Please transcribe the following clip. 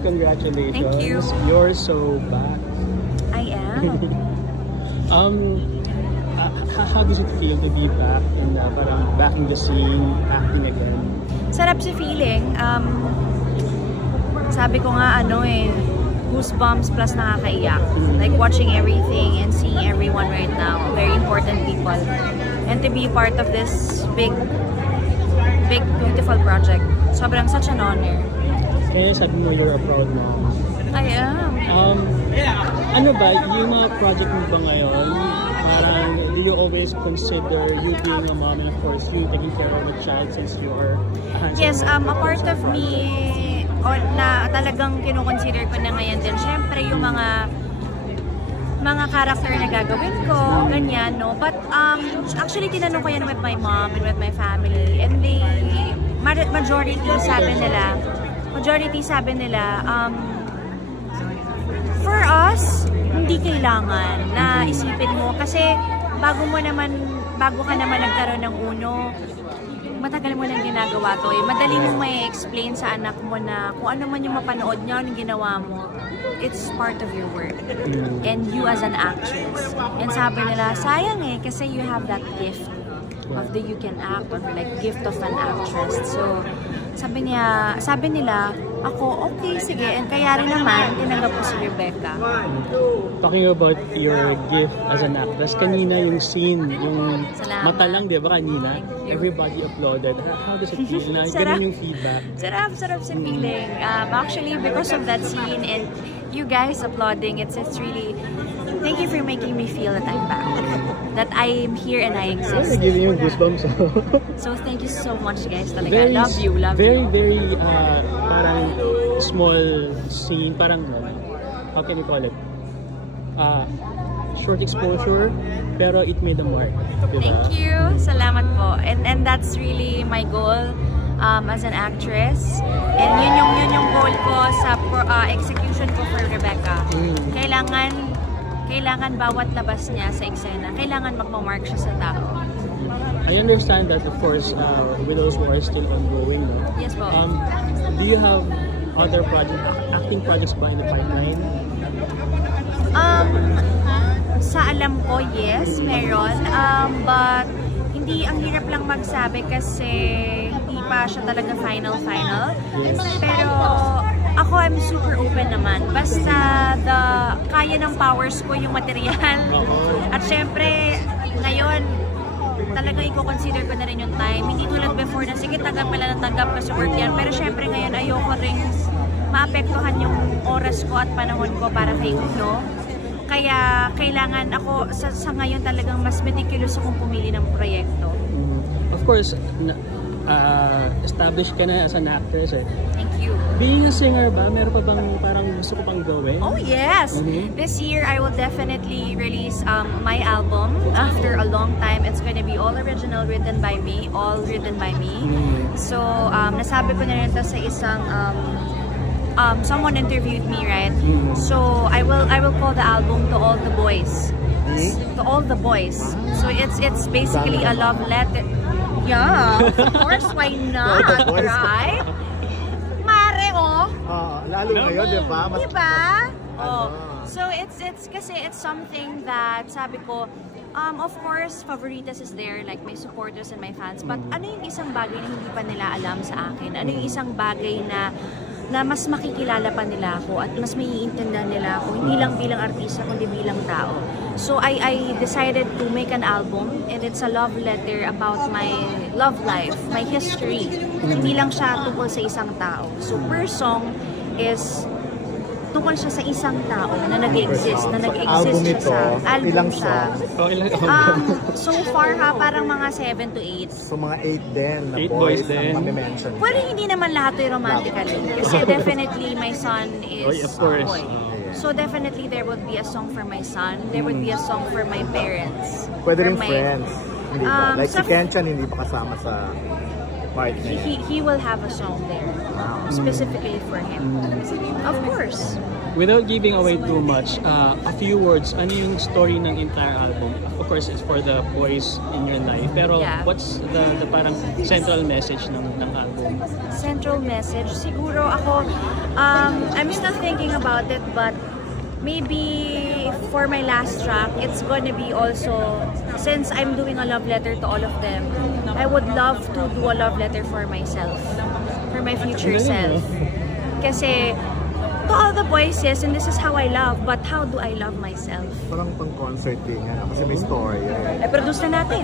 Congratulations. Thank you. You're so back. I am. How does it feel to be back and parang back in the scene, acting again? Sarap si feeling. Sabi ko nga goosebumps plus nakakaiyak. Like watching everything and seeing everyone right now. Very important people. And to be part of this big, beautiful project. Sobrang such an honor. Kaya sabi mo you're a proud mom. I am. Ano ba, yung mga project mo ba ngayon, do you always consider you being a mom and of course you taking care of the child since you are a handsome Yes, a mom? part of me na talagang kinoconsider ko na ngayon din. Siyempre yung mga character na gagawin ko, ganyan, no? But actually tinanong ko yan with my mom and with my family and they, majority sabi nila, for us, hindi kailangan na isipin mo kasi bago ka naman nagkaroon ng uno, matagal mo nang ginagawa to eh. Madali mo may explain sa anak mo na kung ano man yung mapanood niya, anong ginawa mo, it's part of your work. And you as an actress. And sabi nila, sayang eh, kasi you have that gift of the you can act or like gift of an actress. So, sabi nila, ako, okay, sige. And kaya rin naman, tinanggap ko si Rebecca. Talking about your gift as an actress, kanina yung scene, yung Salamat. mata lang, di ba kanina? Everybody applauded. How does it feel na ganun yung feedback? Sarap sa feeling. Actually, because of that scene and you guys applauding, it's really, thank you for making me feel that I'm back. That I'm here and I exist. Giving you goosebumps. So thank you so much guys talaga. Love you. Very parang small scene, parang how can you call it? Short exposure, pero it made a mark. Diba? Thank you. Salamat po. And that's really my goal as an actress. And yun yung goal ko sa execution ko for Rebecca. Kailangan bawat labas niya sa eksena, kailangan magmamark siya sa tao. I understand that of course with those who are still ongoing. No? Yes po. Do you have other acting projects ba in the pipeline? Sa alam ko, yes, meron. But ang hirap lang magsabi kasi hindi pa siya talaga final. Yes. Pero ako, I'm super open naman. Basta kaya ng powers ko yung material. At syempre, ngayon, talagang i-consider ko na rin yung time. Hindi tulad before na, sige, tanggap ka sa work yan. Pero syempre ngayon, ayoko rin maapektuhan yung oras ko at panahon ko para kay Uno. Kaya kailangan ako, sa ngayon talagang mas meticulous akong pumili ng proyekto. Of course, established ka na as an actress eh. Thank you. Being a singer ba, meron pa bang parang gusto ko pang gawin? Oh yes! This year I will definitely release my album after a long time. It's gonna be all original, written by me. So, nasabi ko na rin ito sa isang someone interviewed me, right? So, I will call the album To All the Boys. To All the Boys. So, it's basically a love letter. Yeah, of course, why not, right? Mare, oh! Lalo ngayon, di ba? Diba? So, it's something that, sabi ko, of course, favoritas is there, like my supporters and my fans. But ano yung isang bagay na hindi pa nila alam sa akin? Ano yung isang bagay na mas makikilala pa nila ako at mas maiintindihan nila ako, hindi lang bilang artista, kundi bilang tao. So I decided to make an album and it's a love letter about my love life, my history. Hindi lang siya tungkol sa isang tao. So per song is tungkol siya sa isang tao na nag-exist, siya sa album siya. So far parang mga 7 to 8. So mga 8 din na 8 boys din ang mami-mention. Pero hindi naman lahat ay romantically. Kasi definitely my son is of course. Boy. So definitely there would be a song for my son. There would be a song for my parents. Pwede rin friends. Hindi ba? Like si Kenchan hindi pa kasama sa part na he will have a song there. specifically for him. Of course. Without giving away too much, a few words, ano yung story ng entire album? Of course, it's for the boys in your life. Pero what's the parang central message ng album? Central message? Siguro ako, I'm still thinking about it, but maybe for my last track, it's gonna be also, since I'm doing a love letter to all of them, I would love to do a love letter for myself, for my future self. Kasi, to all the boys, yes, and this is how I love, but how do I love myself? Parang pang-concert din yan, kasi may story. I-produce na natin.